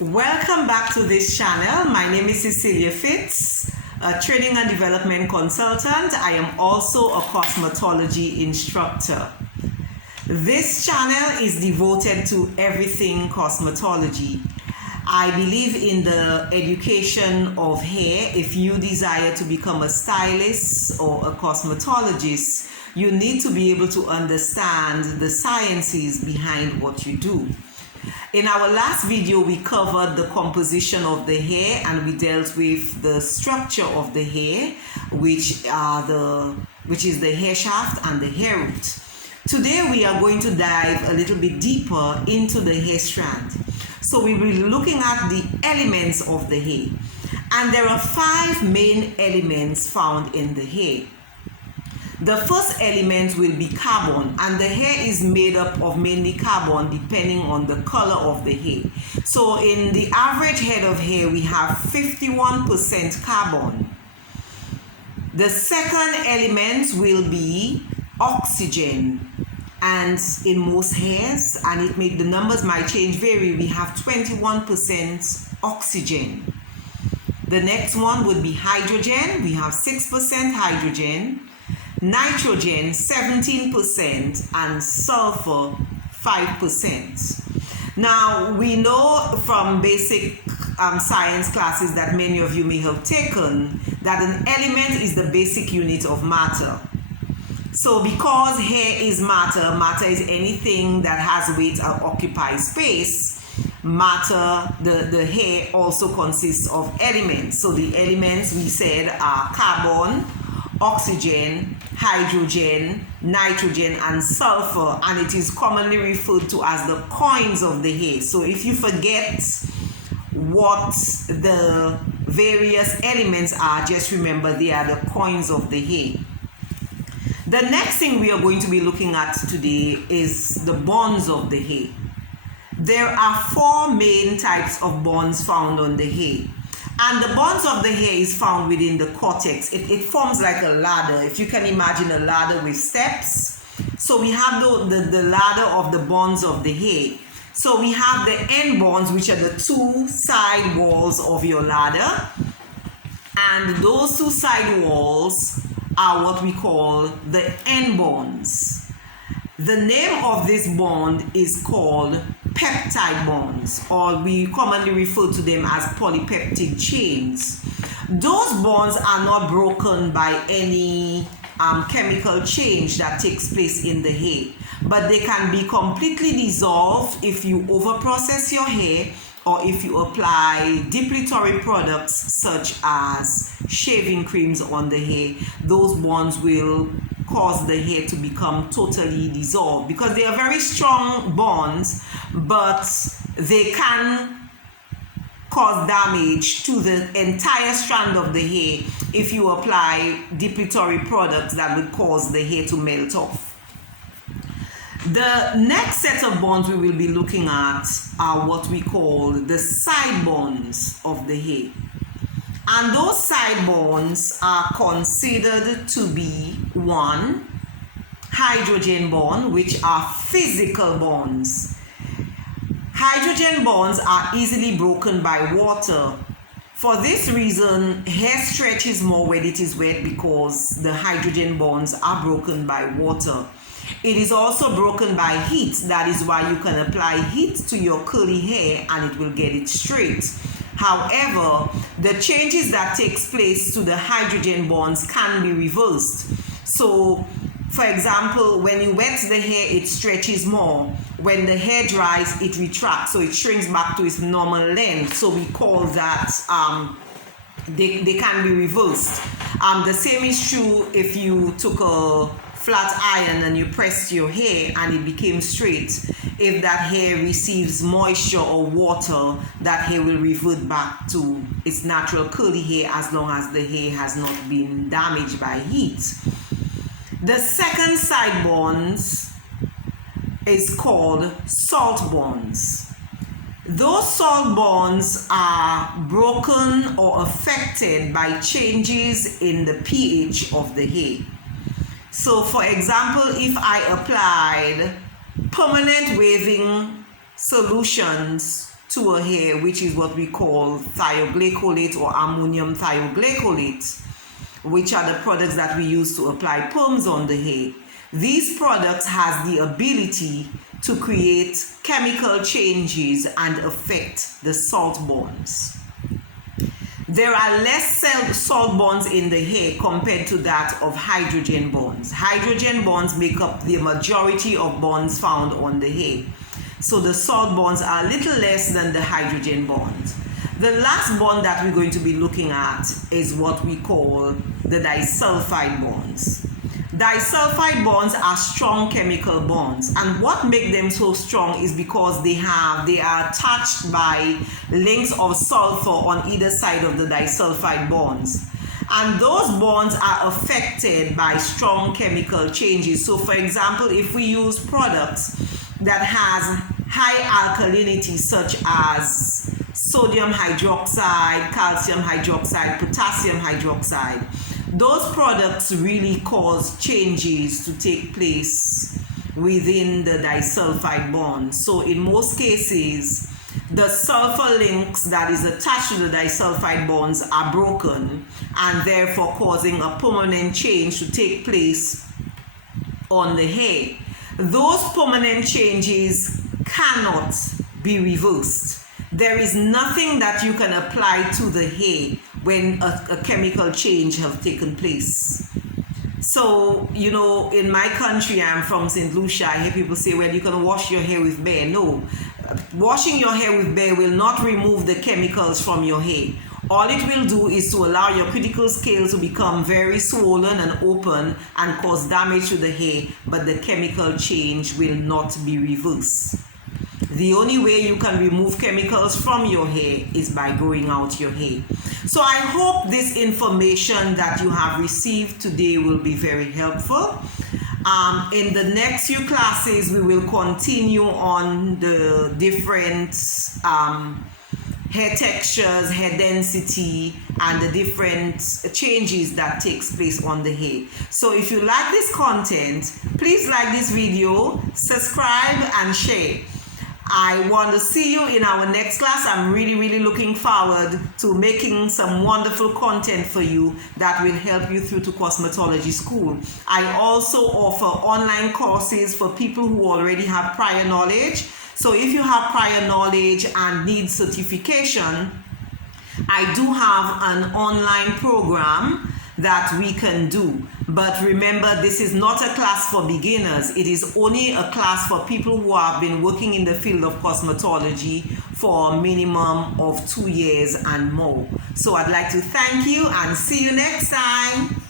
Welcome back to this channel. My name is Cecilia Fitz, a training and development consultant. I am also a cosmetology instructor. This channel is devoted to everything cosmetology. I believe in the education of hair. If you desire to become a stylist or a cosmetologist, you need to be able to understand the sciences behind what you do. In our last video, we covered the composition of the hair and we dealt with the structure of the hair, which is the hair shaft and the hair root. Today, we are going to dive a little bit deeper into the hair strand. So we will be looking at the elements of the hair. And there are 5 main elements found in the hair. The first element will be carbon, and the hair is made up of mainly carbon depending on the color of the hair. So in the average head of hair, we have 51% carbon. The second element will be oxygen, and in most hairs, and the numbers might vary, we have 21% oxygen. The next one would be hydrogen. We have 6% hydrogen. Nitrogen 17% and sulfur 5%. Now we know from basic science classes that many of you may have taken that an element is the basic unit of matter. So because hair is matter, matter is anything that has weight or occupies space. Matter, the hair also consists of elements. So the elements we said are carbon, oxygen, hydrogen, nitrogen, and sulfur, and it is commonly referred to as the coins of the hair. So if you forget what the various elements are, just remember they are the coins of the hair. The next thing we are going to be looking at today is the bonds of the hair. There are 4 main types of bonds found on the hair. And the bonds of the hair is found within the cortex. It forms like a ladder. If you can imagine a ladder with steps. So we have the ladder of the bonds of the hair. So we have the end bonds, which are the 2 side walls of your ladder. And those 2 side walls are what we call the end bonds. The name of this bond is called peptide bonds, or we commonly refer to them as polypeptide chains. Those bonds are not broken by any chemical change that takes place in the hair, but they can be completely dissolved if you overprocess your hair or if you apply depilatory products such as shaving creams on the hair. Those bonds will cause the hair to become totally dissolved because they are very strong bonds, but they can cause damage to the entire strand of the hair if you apply depilatory products that would cause the hair to melt off. The next set of bonds we will be looking at are what we call the side bonds of the hair. And those side bonds are considered to be 1, hydrogen bond, which are physical bonds. Hydrogen bonds are easily broken by water. For this reason, hair stretches more when it is wet because the hydrogen bonds are broken by water. It is also broken by heat. That is why you can apply heat to your curly hair and it will get it straight. However, the changes that takes place to the hydrogen bonds can be reversed. So, for example, when you wet the hair, it stretches more. When the hair dries, it retracts, so it shrinks back to its normal length. So we call that, they can be reversed. The same is true if you took a flat iron and you pressed your hair and it became straight. If that hair receives moisture or water, that hair will revert back to its natural curly hair as long as the hair has not been damaged by heat. The second side bonds is called salt bonds. Those salt bonds are broken or affected by changes in the pH of the hair. So for example, if I applied permanent waving solutions to a hair, which is what we call thioglycolate or ammonium thioglycolate, which are the products that we use to apply perms on the hair. These products has the ability to create chemical changes and affect the salt bonds. There are less salt bonds in the hair compared to that of hydrogen bonds. Hydrogen bonds make up the majority of bonds found on the hair. So the salt bonds are a little less than the hydrogen bonds. The last bond that we're going to be looking at is what we call the disulfide bonds. Disulfide bonds are strong chemical bonds, and what makes them so strong is because they are attached by links of sulfur on either side of the disulfide bonds, and those bonds are affected by strong chemical changes. So for example, if we use products that has high alkalinity such as sodium hydroxide, calcium hydroxide, potassium hydroxide, those products really cause changes to take place within the disulfide bond. So in most cases, the sulfur links that is attached to the disulfide bonds are broken, and therefore causing a permanent change to take place on the hair. Those permanent changes cannot be reversed. There is nothing that you can apply to the hair when a chemical change has taken place. So, you know, in my country, I'm from St. Lucia, I hear people say, well, you can wash your hair with Bear. No, washing your hair with Bear will not remove the chemicals from your hair. All it will do is to allow your cuticle scales to become very swollen and open and cause damage to the hair, but the chemical change will not be reversed. The only way you can remove chemicals from your hair is by growing out your hair. So I hope this information that you have received today will be very helpful. In the next few classes, we will continue on the different hair textures, hair density, and the different changes that takes place on the hair. So if you like this content, please like this video, subscribe, and share. I want to see you in our next class. I'm really looking forward to making some wonderful content for you that will help you through to cosmetology school. I also offer online courses for people who already have prior knowledge. So if you have prior knowledge and need certification, I do have an online program that we can do. But remember, this is not a class for beginners. It is only a class for people who have been working in the field of cosmetology for a minimum of 2 years and more. So I'd like to thank you and see you next time.